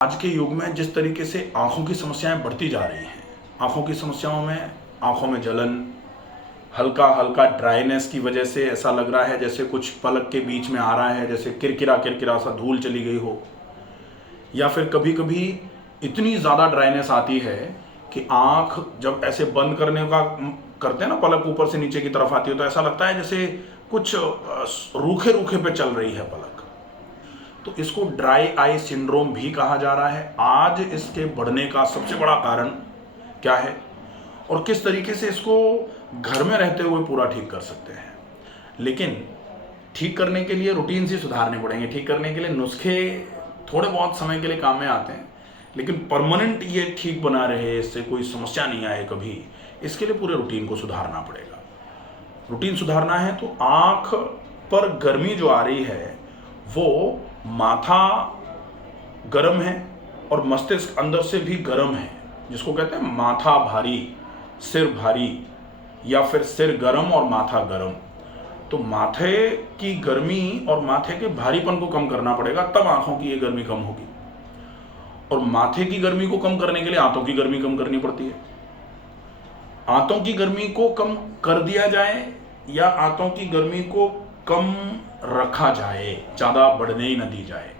आज के युग में जिस तरीके से आँखों की समस्याएं बढ़ती जा रही हैं, आँखों की समस्याओं में आँखों में जलन, हल्का हल्का ड्राइनेस की वजह से ऐसा लग रहा है जैसे कुछ पलक के बीच में आ रहा है, जैसे किरकिरा किरकिरा सा धूल चली गई हो। या फिर कभी कभी इतनी ज़्यादा ड्राइनेस आती है कि आँख जब ऐसे बंद करने का करते हैं ना, पलक ऊपर से नीचे की तरफ आती है तो ऐसा लगता है जैसे कुछ रूखे रूखे पे चल रही है पलक। तो इसको ड्राई आई सिंड्रोम भी कहा जा रहा है। आज इसके बढ़ने का सबसे बड़ा कारण क्या है और किस तरीके से इसको घर में रहते हुए पूरा ठीक कर सकते हैं। लेकिन ठीक करने के लिए रूटीन से सुधारने पड़ेंगे। ठीक करने के लिए नुस्खे थोड़े बहुत समय के लिए काम में आते हैं, लेकिन परमानेंट ये ठीक बना रहे, इससे कोई समस्या नहीं आए कभी, इसके लिए पूरे रूटीन को सुधारना पड़ेगा। रूटीन सुधारना है तो आँख पर गर्मी जो आ रही है वो माथा गर्म है और मस्तिष्क अंदर से भी गर्म है, जिसको कहते हैं माथा भारी, सिर भारी, या फिर सिर गर्म और माथा गर्म। तो माथे की गर्मी और माथे के भारीपन को कम करना पड़ेगा, तब आंखों की ये गर्मी कम होगी। और माथे की गर्मी को कम करने के लिए आंतों की गर्मी कम करनी पड़ती है। आंतों की गर्मी को कम कर दिया जाए या आंतों की गर्मी को कम रखा जाए, ज़्यादा बढ़ने ही न दी जाए।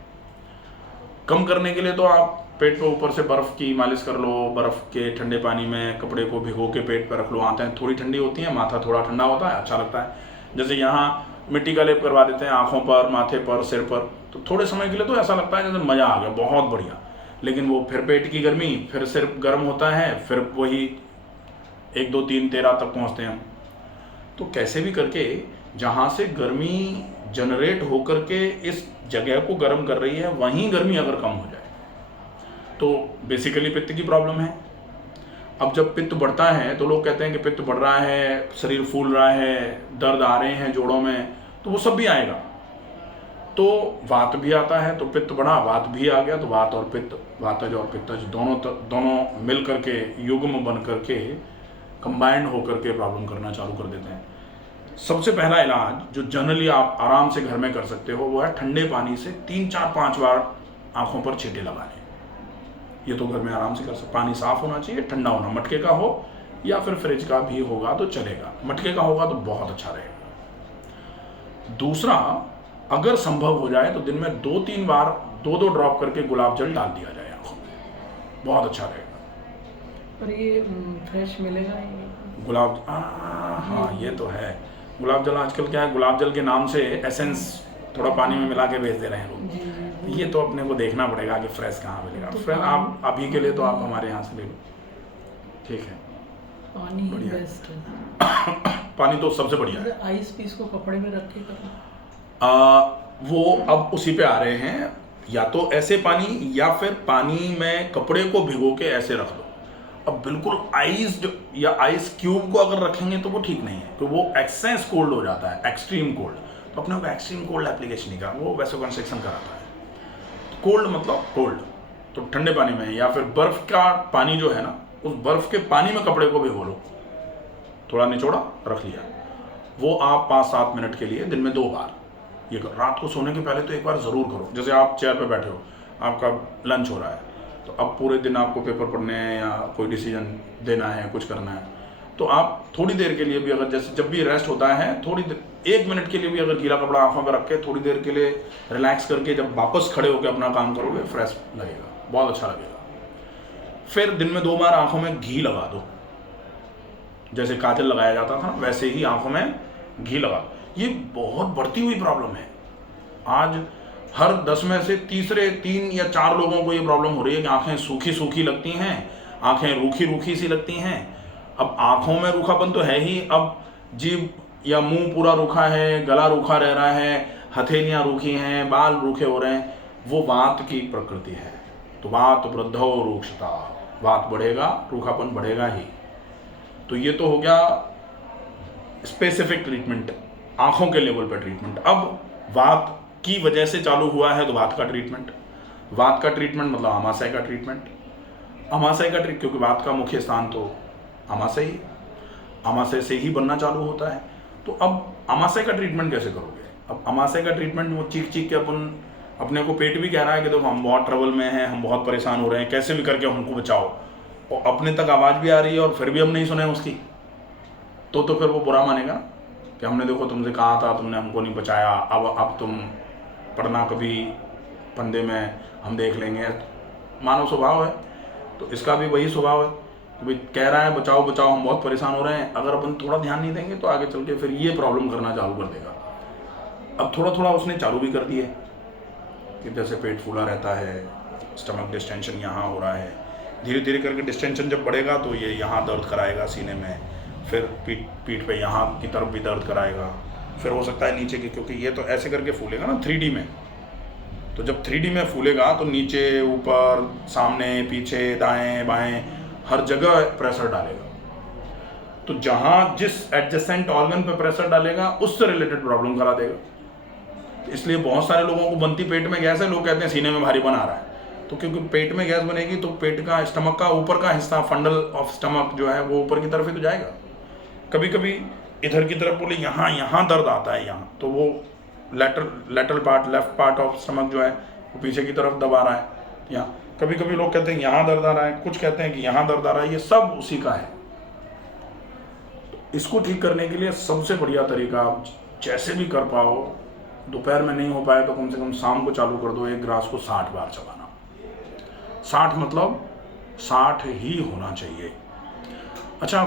कम करने के लिए तो आप पेट पे ऊपर से बर्फ़ की मालिश कर लो, बर्फ़ के ठंडे पानी में कपड़े को भिगो के पेट पर रख लो। आंतें थोड़ी ठंडी होती हैं, माथा थोड़ा ठंडा होता है, अच्छा लगता है। जैसे यहाँ मिट्टी का लेप करवा देते हैं आँखों पर, माथे पर, सिर पर, तो थोड़े समय के लिए तो ऐसा लगता है जैसे मज़ा आ गया, बहुत बढ़िया। लेकिन वो फिर पेट की गर्मी, फिर सिर गर्म होता है, फिर वही 1 2 3 13 तक पहुँचते हैं हम। तो कैसे भी करके जहाँ से गर्मी जनरेट होकर के इस जगह को गर्म कर रही है, वहीं गर्मी अगर कम हो जाए तो बेसिकली पित्त की प्रॉब्लम है। अब जब पित्त बढ़ता है तो लोग कहते हैं कि पित्त बढ़ रहा है, शरीर फूल रहा है, दर्द आ रहे हैं जोड़ों में, तो वो सब भी आएगा। तो वात भी आता है, तो पित्त बढ़ा, वात भी आ गया, तो वात और पित्त, वातज और पित्तज दोनों मिल करके युग्म बन करके कंबाइंड होकर के प्रॉब्लम करना चालू कर देते हैं। सबसे पहला इलाज जो जनरली आप आराम से घर में कर सकते हो वो है ठंडे पानी से 3 4 5 बार आंखों पर छींटे लगाने। ये तो घर में आराम से कर सकते। पानी साफ होना चाहिए, ठंडा होना, मटके का हो या फिर फ्रिज का भी होगा तो चलेगा, मटके का होगा तो बहुत अच्छा रहेगा। दूसरा, अगर संभव हो जाए तो दिन में 2 3 बार 2 2 ड्रॉप करके गुलाब जल डाल दिया जाए आंखों में, बहुत अच्छा रहेगा। और ये फ्रेश मिलेगा गुलाब, हाँ ये तो है। गुलाब जल आजकल क्या है, गुलाब जल के नाम से एसेंस थोड़ा पानी में मिला के भेज दे रहे हैं लोग। ये तो अपने को देखना पड़ेगा कि फ्रेश कहाँ मिलेगा। तो फ्रेश आप अभी के लिए तो आप हमारे यहाँ से ले लो, ठीक है, पानी ही बढ़िया। बेस्ट है। पानी तो सबसे बढ़िया है। आइस पीस को कपड़े में रख के करना, वो अब उसी पे आ रहे हैं, या तो ऐसे पानी या फिर पानी में कपड़े को भिगो के ऐसे रख दो। अब बिल्कुल आइस या आइस क्यूब को अगर रखेंगे तो वो ठीक नहीं है, तो वो एक्सेस कोल्ड हो जाता है, एक्सट्रीम कोल्ड। तो अपने को एक्सट्रीम कोल्ड एप्लीकेशन नहीं का, वो वैसोकंस्ट्रिक्शन कराता है। कोल्ड मतलब कोल्ड, तो ठंडे पानी में या फिर बर्फ का पानी जो है ना, उस बर्फ के पानी में कपड़े को भिगो लो, थोड़ा निचोड़ा रख लिया, वो आप 5 7 मिनट के लिए दिन में 2 बार ये करो। रात को सोने के पहले तो एक बार ज़रूर करो। जैसे आप चेयर पे बैठे हो, आपका लंच हो रहा है, तो अब पूरे दिन आपको पेपर पढ़ने हैं या कोई डिसीजन देना है, कुछ करना है, तो आप थोड़ी देर के लिए भी, अगर जैसे जब भी रेस्ट होता है, थोड़ी देर 1 मिनट के लिए भी अगर गीला कपड़ा आंखों में रख के थोड़ी देर के लिए रिलैक्स करके जब वापस खड़े होकर अपना काम करोगे, फ्रेश लगेगा, बहुत अच्छा लगेगा। फिर दिन में 2 बार आंखों में घी लगा दो, जैसे काजल लगाया जाता था वैसे ही आंखों में घी लगा। ये बहुत बढ़ती हुई प्रॉब्लम है। आज हर 10 में से तीसरे 3 या 4 लोगों को ये प्रॉब्लम हो रही है कि आंखें सूखी सूखी लगती हैं, आंखें रूखी रूखी सी लगती हैं। अब आंखों में रूखापन तो है ही, अब जीभ या मुंह पूरा रूखा है, गला रूखा रह रहा है, हथेलियां रूखी हैं, बाल रूखे हो रहे हैं, वो वात की प्रकृति है। तो वात वृद्धो रूक्षता, वात बढ़ेगा, रूखापन बढ़ेगा ही। तो ये तो हो गया स्पेसिफिक ट्रीटमेंट, आंखों के लेवल पर ट्रीटमेंट। अब वात की वजह से चालू हुआ है तो वात का ट्रीटमेंट। वात का ट्रीटमेंट मतलब आमाशय का ट्रीटमेंट। आमाशय का ट्रीटमेंट, क्योंकि वात का मुख्य स्थान तो आमाशय ही, आमाशय से ही बनना चालू होता है। तो अब आमाशय का ट्रीटमेंट कैसे करोगे? अब आमाशय का ट्रीटमेंट वो चीख चीख के अपन अपने को पेट भी कह रहा है कि देखो हम बहुत ट्रबल में हैं, हम बहुत परेशान हो रहे हैं, कैसे भी करके हमको बचाओ, और अपने तक आवाज़ भी आ रही है और फिर भी हम नहीं सुने उसकी, तो फिर वो बुरा मानेगा कि हमने देखो तुमसे कहा था, तुमने हमको नहीं बचाया, अब तुम पढ़ना कभी फंदे में, हम देख लेंगे। मानव स्वभाव है, तो इसका भी वही स्वभाव है कि भाई कह रहा है बचाओ बचाओ, हम बहुत परेशान हो रहे हैं, अगर अपन थोड़ा ध्यान नहीं देंगे तो आगे चल के फिर ये प्रॉब्लम करना चालू कर देगा। अब थोड़ा थोड़ा उसने चालू भी कर दिए कि जैसे पेट फूला रहता है, स्टमक डिस्टेंशन यहाँ हो रहा है, धीरे धीरे करके डिस्टेंशन जब बढ़ेगा तो ये यहाँ दर्द कराएगा सीने में, फिर पीठ पे यहाँ की तरफ भी दर्द कराएगा, फिर हो सकता है नीचे की, क्योंकि ये तो ऐसे करके फूलेगा ना 3D में, तो जब 3D में फूलेगा तो नीचे ऊपर सामने पीछे दाएं बाएं हर जगह प्रेशर डालेगा। तो जहाँ जिस एडजेसेंट ऑर्गन पे प्रेशर डालेगा उससे रिलेटेड प्रॉब्लम करा देगा। इसलिए बहुत सारे लोगों को बनती पेट में गैस है, लोग कहते हैं सीने में भारी बना रहा है, तो क्योंकि पेट में गैस बनेगी तो पेट का स्टमक का ऊपर का हिस्सा, फंडल ऑफ स्टमक जो है वो ऊपर की तरफ ही तो जाएगा। कभी कभी इधर की तरफ बोले यहाँ दर्द आता है यहाँ, तो वो lateral part, left part of stomach जो है वो पीछे की तरफ दबा रहा है यहाँ। कभी कभी लोग कहते हैं यहाँ दर्द आ रहा है, कुछ कहते हैं कि यहाँ दर्द आ रहा है, ये सब उसी का है। इसको ठीक करने के लिए सबसे बढ़िया तरीका, आप जैसे भी कर पाओ, दोपहर में नहीं हो पाए तो कम से कम शाम को चालू कर दो, एक ग्रास को 60 बार चबाना। 60 मतलब 60 ही होना चाहिए। अच्छा,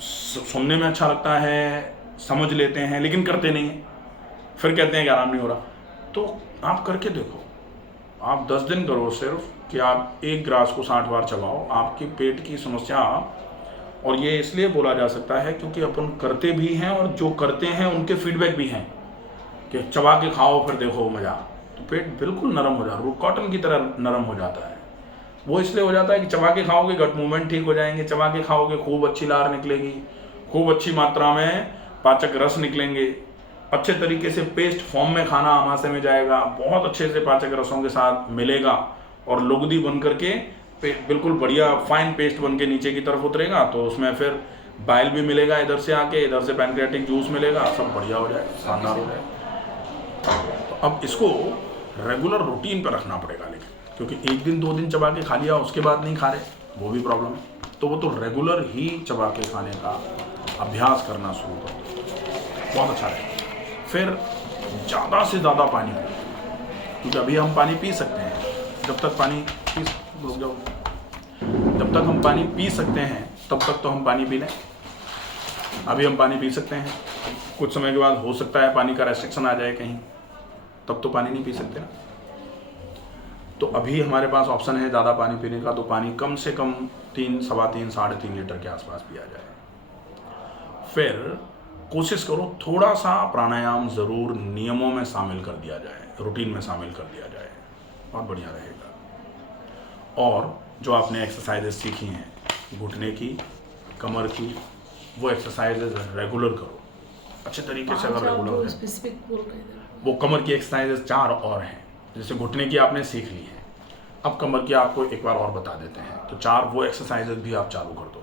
सुनने में अच्छा लगता है, समझ लेते हैं, लेकिन करते नहीं हैं, फिर कहते हैं कि आराम नहीं हो रहा। तो आप करके देखो, आप 10 दिन करो सिर्फ कि आप एक ग्रास को 60 बार चबाओ, आपकी पेट की समस्या। और ये इसलिए बोला जा सकता है क्योंकि अपन करते भी हैं और जो करते हैं उनके फीडबैक भी हैं कि चबा के खाओ फिर देखो मज़ा, तो पेट बिल्कुल नरम हो जाता है, कॉटन की तरह नरम हो जाता है। वो इसलिए हो जाता है कि चबा के खाओगे गट मूवमेंट ठीक हो जाएंगे, चबा के खाओगे खूब अच्छी लार निकलेगी, खूब अच्छी मात्रा में पाचक रस निकलेंगे, अच्छे तरीके से पेस्ट फॉर्म में खाना आमाशय में जाएगा, बहुत अच्छे से पाचक रसों के साथ मिलेगा और लुगदी बन करके बिल्कुल बढ़िया फाइन पेस्ट बन के नीचे की तरफ उतरेगा। तो उसमें फिर बाइल भी मिलेगा, इधर से आके इधर से पैनक्रियाटिक जूस मिलेगा, सब बढ़िया हो जाएगा, शानदार हो जाएगा। तो अब इसको रेगुलर रूटीन पर रखना पड़ेगा, लेकिन क्योंकि एक दिन 2 दिन चबा के खा लिया उसके बाद नहीं खा रहे, वो भी प्रॉब्लम है। तो वो तो रेगुलर ही चबा के खाने का अभ्यास करना शुरू कर दो, बहुत अच्छा रहेगा। फिर ज़्यादा से ज़्यादा पानी पी, क्योंकि अभी हम पानी पी सकते हैं, जब तक हम पानी पी सकते हैं तब तक तो हम पानी पी लें। अभी हम पानी पी सकते हैं, कुछ समय के बाद हो सकता है पानी का रेस्ट्रिक्शन आ जाए कहीं, तब तो पानी नहीं पी सकते ना। तो अभी हमारे पास ऑप्शन है ज़्यादा पानी पीने का, तो पानी कम से कम 3, सवा 3, 3.5 लीटर के आसपास पिया जाए। फिर कोशिश करो थोड़ा सा प्राणायाम ज़रूर नियमों में शामिल कर दिया जाए, रूटीन में शामिल कर दिया जाए, बहुत बढ़िया रहेगा। और जो आपने एक्सरसाइजेस सीखी हैं घुटने की, कमर की, वो एक्सरसाइजेस रेगुलर करो अच्छे तरीके से। अगर रेगुलर स्पेसिफिक बोल रहे हैं, वो कमर की एक्सरसाइजेस 4 और हैं, जैसे घुटने की आपने सीख ली है, अब कमर की आपको एक बार और बता देते हैं, तो 4 वो एक्सरसाइजेस भी आप चालू कर दो।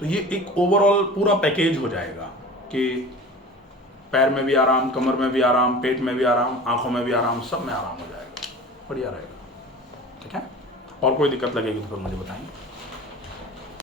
तो ये एक ओवरऑल पूरा पैकेज हो जाएगा कि पैर में भी आराम, कमर में भी आराम, पेट में भी आराम, आंखों में भी आराम, सब में आराम हो जाएगा, बढ़िया रहेगा। ठीक है, और कोई दिक्कत लगेगी तो फिर मुझे बताएंगे।